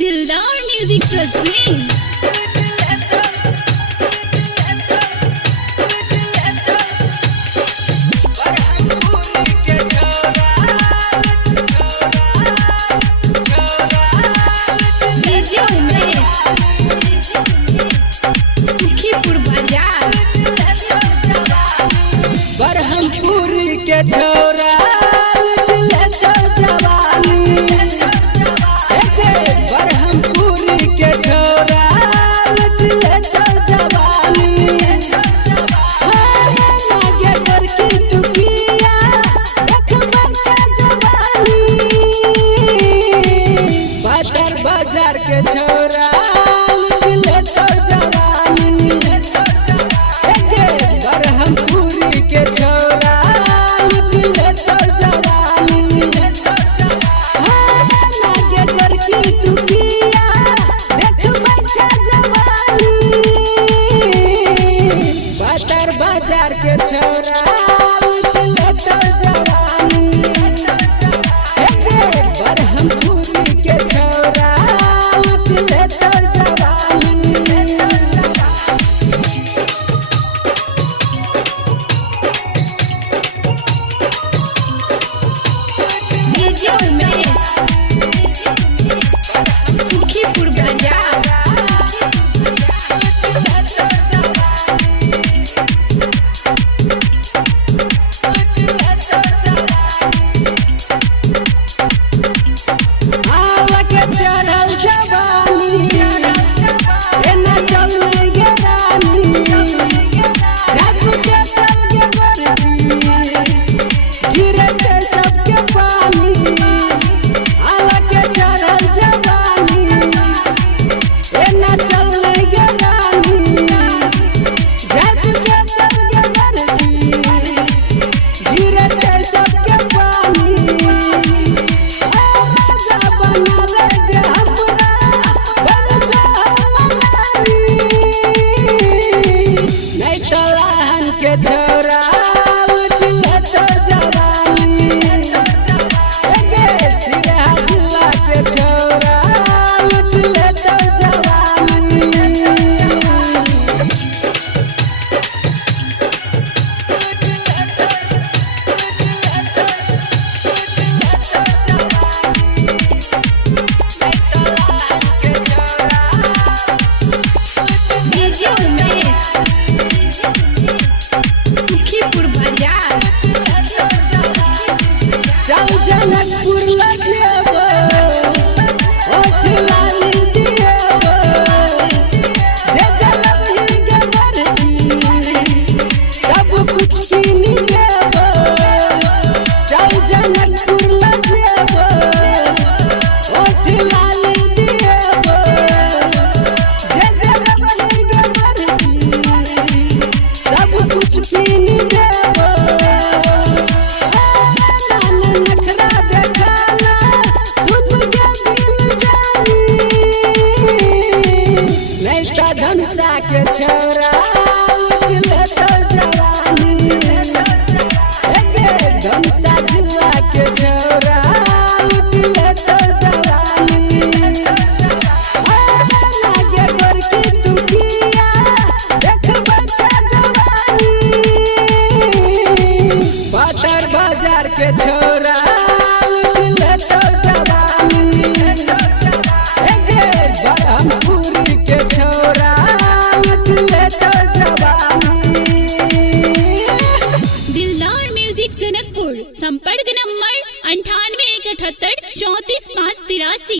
दिलदार music present DJ Umesh Sukhipur बाजार बरहमपुरी के छोरा बरहमपुरी के छोरा बाजार के छोरा बरहमपुरी के छोरा बाजार के छोरा बरहमपुरी के छोरा डीजे उमेश सुखीपुर बाजार के छोरा के छोरा डीजे उमेश सुखीपुर बाजार चल जनकपुर लगिएबो ओठ लाली दिएबो जे जलबही के बरदी सब कुछ कीनी लेबो चल जनकपुर लगिएबो ओठ लाली दिएबो जे जलबही के बरदी सब कुछ कीनी लेबो धनुषा के छोरा धनुषा जुआ के छोरा बाजार के छोरा बरहमपुरी के छोरा दिलदार म्यूजिक जनकपुर संपर्क नंबर 98 178 34 5 83।